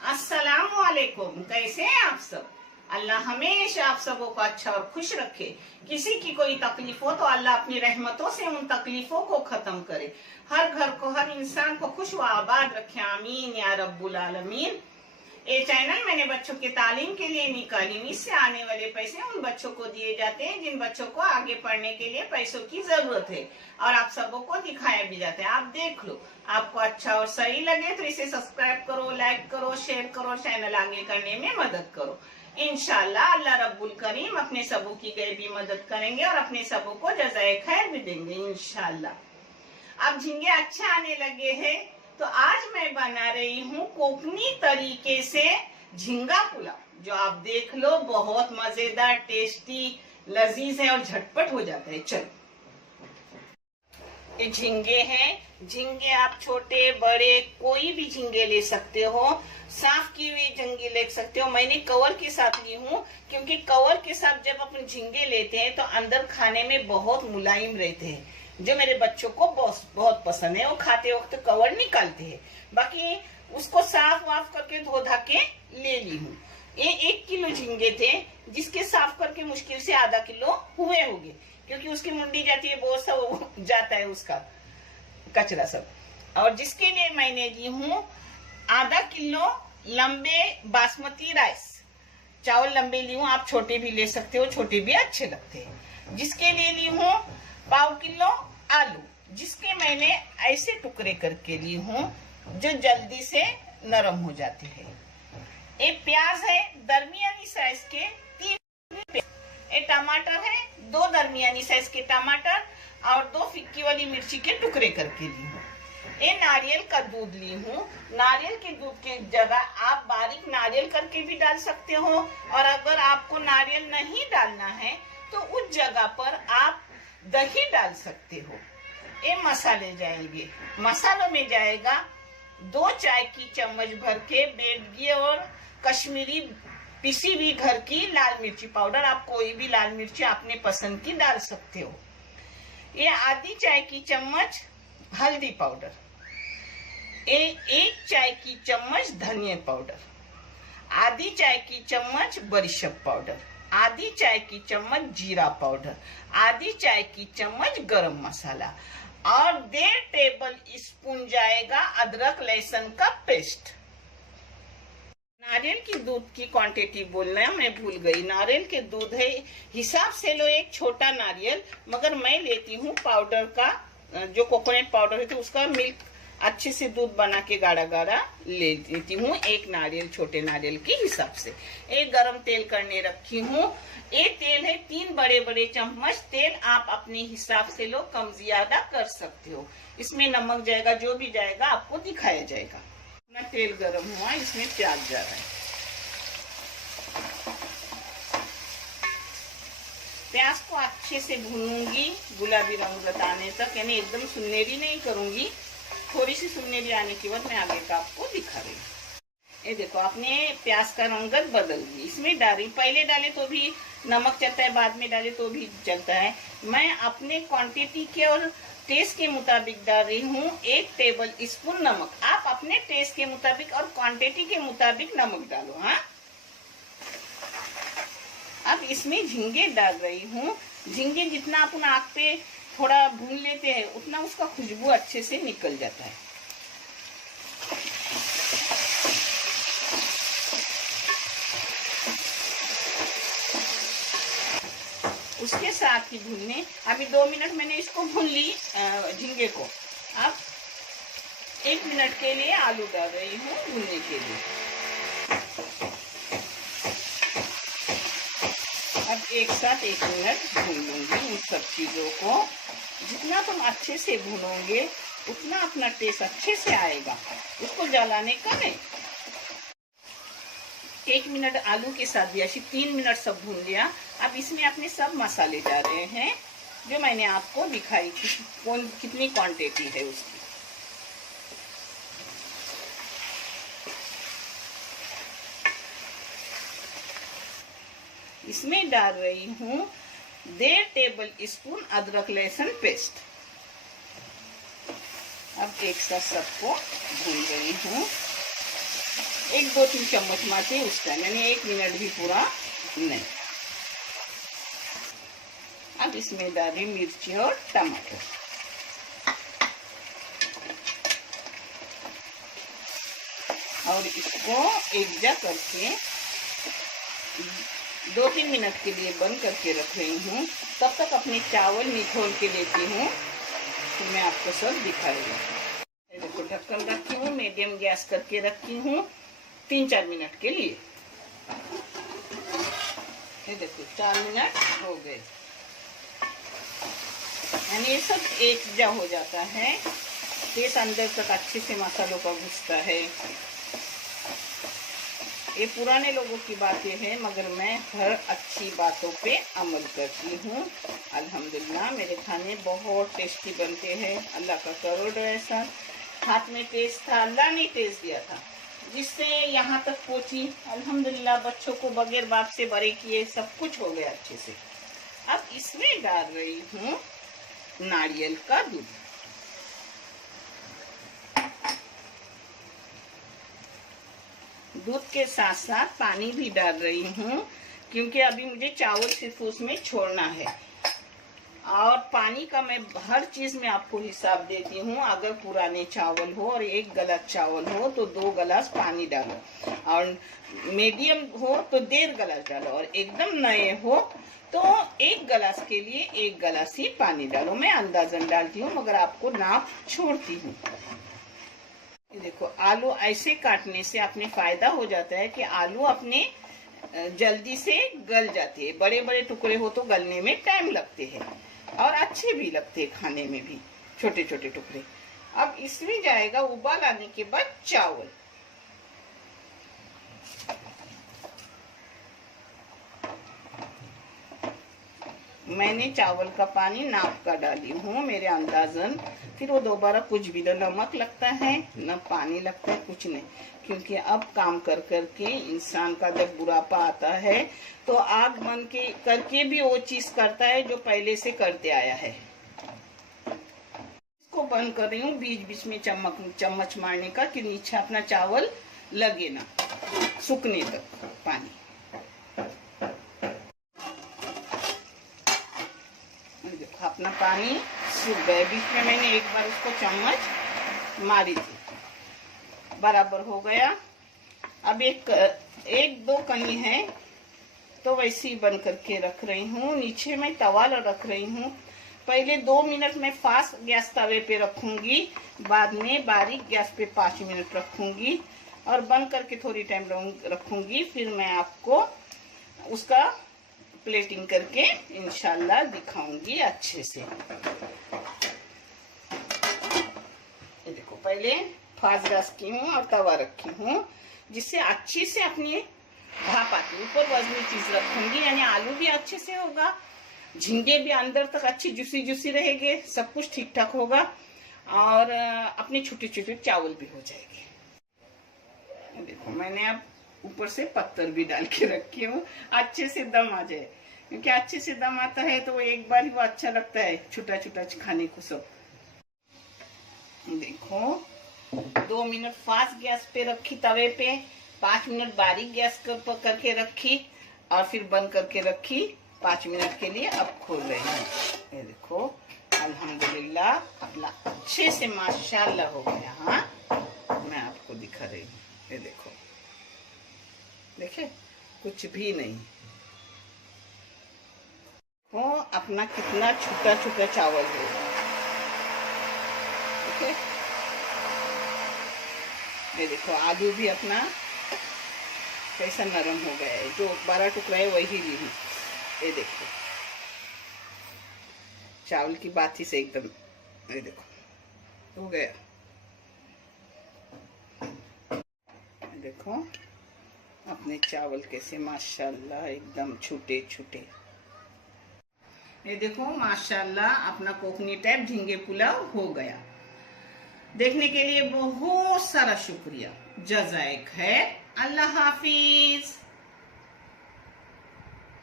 अस्सलाम वालेकुम। कैसे हैं आप सब? अल्लाह हमेशा आप सबों को अच्छा और खुश रखे। किसी की कोई तकलीफ हो तो अल्लाह अपनी रहमतों से उन तकलीफों को खत्म करे। हर घर को, हर इंसान को खुश व आबाद रखे। आमीन या रब्बुल आलमीन। ये चैनल मैंने बच्चों के तालीम के लिए निकाली। इससे आने वाले पैसे उन बच्चों को दिए जाते हैं जिन बच्चों को आगे पढ़ने के लिए पैसों की जरूरत है, और आप सबों को दिखाया भी जाता है। आप देख लो, आपको अच्छा और सही लगे तो इसे सब्सक्राइब करो, लाइक करो, शेयर करो, चैनल आगे करने में मदद करो। इंशाल्लाह अल्लाह रब्बुल करीम अपने सबों की गैबी मदद करेंगे और अपने सबों को जज़ाए खैर भी देंगे इंशाल्लाह। अब झींगे अच्छे आने लगे हैं तो आज मैं बना रही हूँ कोकनी तरीके से झींगा पुलाव, जो आप देख लो बहुत मजेदार, टेस्टी, लजीज है और झटपट हो जाता है। चलो, ये झींगे हैं। झींगे आप छोटे बड़े कोई भी झींगे ले सकते हो, साफ की हुई झींगे ले सकते हो। मैंने कवर के साथ ली हूँ क्योंकि कवर के साथ जब अपन झींगे लेते हैं तो अंदर खाने में बहुत मुलायम रहते हैं, जो मेरे बच्चों को बहुत पसंद है। वो खाते वक्त कवर निकालते हैं। बाकी उसको साफ वाफ करके धो धा के ले ली हूँ। ये 1 किलो झींगे थे, जिसके साफ करके मुश्किल से आधा किलो हुए होंगे, क्योंकि उसकी मुंडी जाती है, बहुत सा जाता है उसका कचरा सब। और जिसके लिए मैंने ली हूँ आधा किलो लंबे बासमती राइस, चावल लंबे ली हूँ। आप छोटे भी ले सकते हो, छोटे भी अच्छे लगते हैं। जिसके लिए ली हूँ पाव किलो आलू, जिसके मैंने ऐसे टुकड़े करके ली हूँ जो जल्दी से नरम हो जाते हैं। एक प्याज है दरमियानी साइज के 3, एक टमाटर है 2 दरमियानी साइज के टमाटर, और 2 फिक्की वाली मिर्ची के टुकड़े करके ली हूँ। ये नारियल का दूध ली हूँ। नारियल के दूध की जगह आप बारीक नारियल करके भी डाल सकते हो, और अगर आपको नारियल नहीं डालना है तो उस जगह पर आप दही डाल सकते हो। ये मसाले जाएंगे। मसालों में जाएगा 2 चाय की चम्मच भर के बेडगी और कश्मीरी पिसी हुई घर की लाल मिर्ची पाउडर। आप कोई भी लाल मिर्ची अपने पसंद की डाल सकते हो। ये आधी चाय की चम्मच हल्दी पाउडर, 1 चाय की चम्मच धनिया पाउडर, आधी चाय की चम्मच बरिशप पाउडर, आधी चाय की चम्मच जीरा पाउडर, आधी चाय की चम्मच गरम मसाला, और 1.5 टेबल स्पून जाएगा अदरक लहसुन का पेस्ट। नारियल की दूध की क्वांटिटी बोलना है, मैं भूल गई। नारियल के दूध है हिसाब से लो, एक छोटा नारियल, मगर मैं लेती हूँ पाउडर का, जो कोकोनट पाउडर है तो उसका मिल्क अच्छे से दूध बना के गाढ़ा गाढ़ा ले लेती हूँ, एक नारियल छोटे नारियल के हिसाब से। एक गरम तेल करने रखी हूँ। ये तेल है 3 बड़े बड़े चम्मच तेल। आप अपने हिसाब से लो, कम ज्यादा कर सकते हो। इसमें नमक जाएगा, जो भी जाएगा आपको दिखाया जाएगा। अपना तेल गरम हुआ, इसमें प्याज जा रहा है। प्याज को अच्छे से भूनूंगी गुलाबी रंग बताने तक, यानी एकदम सुनहरी नहीं करूंगी, थोड़ी सी सुनहरी आने के बाद मैं आगे का आपको दिखा रही हूँ। ये देखो, आपने प्याज का रंगत बदल दी। इसमें डाली, पहले डाले तो भी नमक चलता है, बाद में डाले तो भी चलता है। मैं अपने क्वांटिटी के और टेस्ट के मुताबिक डाल रही हूँ 1 टेबल स्पून नमक। आप अपने टेस्ट के मुताबिक और क्वांटिटी के मुताबिक नमक डालो। हाँ, अब इसमें झींगे डाल रही हूँ। झींगे जितना अपन आग पे थोड़ा भून लेते हैं उतना उसका खुशबू अच्छे से निकल जाता है। उसके साथ ही भूनने, अभी 2 मिनट मैंने इसको भून ली झींगे को। अब 1 मिनट के लिए आलू डाल रही हूँ भूनने के लिए। अब एक साथ 1 मिनट भून लूंगी इन सब चीजों को। जितना तुम अच्छे से भूनोगे उतना अपना टेस्ट अच्छे से आएगा, उसको जलाने का नहीं। 1 मिनट आलू के साथ दिया, 3 मिनट सब भून लिया। अब इसमें अपने सब मसाले डाल रहे हैं जो मैंने आपको दिखाई थी, कितनी क्वांटिटी है उसकी। इसमें डाल रही हूँ 1.5 टेबल स्पून अदरक लहसुन पेस्ट। अब एक साथ सबको भून रही हूँ। एक 2-3 चम्मच मारते उस टाइम, यानी 1 मिनट भी पूरा नहीं। अब इसमें डाल रही मिर्ची और टमाटर। और इसको एक जा करके 2-3 मिनट के लिए बंद करके रख रही हूँ। तब तक अपने चावल निचोड़ के लेती हूँ, तो मैं आपको सब दिखा रही हूँ। देखो ढक्कन रखी हूँ, मीडियम गैस करके रखी हूँ 3-4 मिनट के लिए। ये देखो 4 मिनट हो गए, यानी ये सब एक जा हो जाता है, तेज अंदर तक अच्छे से मसालों का घुसता है। ये पुराने लोगों की बातें हैं, मगर मैं हर अच्छी बातों पे अमल करती हूँ। अल्हम्दुलिल्लाह मेरे खाने बहुत टेस्टी बनते हैं। अल्लाह का करोड़ ऐसा हाथ में टेस्ट था, अल्लाह ने टेस्ट दिया था जिससे यहाँ तक पहुंची। अल्हम्दुलिल्लाह बच्चों को बगैर बाप से बड़े किए, सब कुछ हो गया अच्छे से। अब इसमें डाल रही हूँ नारियल का दूध। दूध के साथ साथ पानी भी डाल रही हूँ, क्योंकि अभी मुझे चावल सिर्फ उसमें छोड़ना है। और पानी का मैं हर चीज में आपको हिसाब देती हूँ। अगर पुराने चावल हो और 1 गिलास चावल हो तो 2 गिलास पानी डालो, और मीडियम हो तो 1.5 गिलास डालो, और एकदम नए हो तो 1 गिलास के लिए 1 गिलास ही पानी डालो। मैं अंदाजन डालती हूँ, मगर आपको नाप छोड़ती हूँ। ये देखो आलू ऐसे काटने से अपने फायदा हो जाता है कि आलू अपने जल्दी से गल जाते हैं। बड़े बड़े टुकड़े हो तो गलने में टाइम लगते हैं, और अच्छे भी लगते हैं खाने में भी, छोटे छोटे टुकड़े। अब इसमें जाएगा उबाल आने के बाद चावल। मैंने चावल का पानी नाप का डाली हूँ मेरे अंदाजन। फिर वो दोबारा कुछ भी न नमक लगता है न पानी लगता है, कुछ नहीं। क्योंकि अब काम कर करके इंसान का जब बुढ़ापा आता है तो आग बंद के करके भी वो चीज करता है जो पहले से करते आया है। इसको बंद कर रही हूँ, बीच बीच में चम्मच मारने का, कि नीचे अपना चावल लगे ना, सूखने तक पानी। देखो अपना पानी सूख गया। बीच में मैंने एक बार उसको चम्मच मारी थी, बराबर हो गया। अब एक दो कनी है तो वैसे ही बंद करके रख रही हूँ। नीचे मैं तवा रख रही हूँ। पहले 2 मिनट में फास्ट गैस तवे पे रखूंगी, बाद में बारीक गैस पे 5 मिनट रखूंगी, और बंद करके थोड़ी टाइम रखूंगी। फिर मैं आपको उसका प्लेटिंग करके इंशाल्लाह दिखाऊंगी अच्छे से। ये देखो पहले फास्ट गैस की हूँ और तवा रखी हूँ, जिससे अच्छे से अपनी भाप आती है। ऊपर वजनी चीज रखूंगी, यानी आलू भी अच्छे से होगा, झींगे भी अंदर तक अच्छी जूसी जूसी रहेंगे, सब कुछ ठीक ठाक होगा, और अपने छोटे छोटे चावल भी हो जाएंगे। देखो मैंने अब ऊपर से पत्थर भी डाल के रखी हूँ, अच्छे से दम आ जाए। क्योंकि अच्छे से दम आता है तो एक बार ही वो अच्छा लगता है, छोटा छोटा खाने को सब। देखो 2 मिनट फास्ट गैस पे रखी तवे पे, 5 मिनट बारीक गैस करके रखी, और फिर बंद करके रखी 5 मिनट के लिए। अब खोल रही हूँ। ये देखो अल्हम्दुलिल्लाह अपना अच्छे से माशाल्लाह हो गया। हाँ मैं आपको दिखा रही हूँ। ये देखो, देखे कुछ भी नहीं हो, अपना कितना छोटा छोटा चावल है। देखे, ये देखो आलू भी अपना कैसा नरम हो गया है। जो 12 टुकड़ा है वही ली हूँ। ये देखो चावल की बात ही से एकदम, ये देखो हो गया। देखो अपने चावल कैसे माशाल्लाह एकदम छोटे छोटे। ये देखो माशाल्लाह अपना कोकनी टाइप झींगे पुलाव हो गया। देखने के लिए बहुत सारा शुक्रिया। जज़ाए खैर। अल्लाह हाफिज।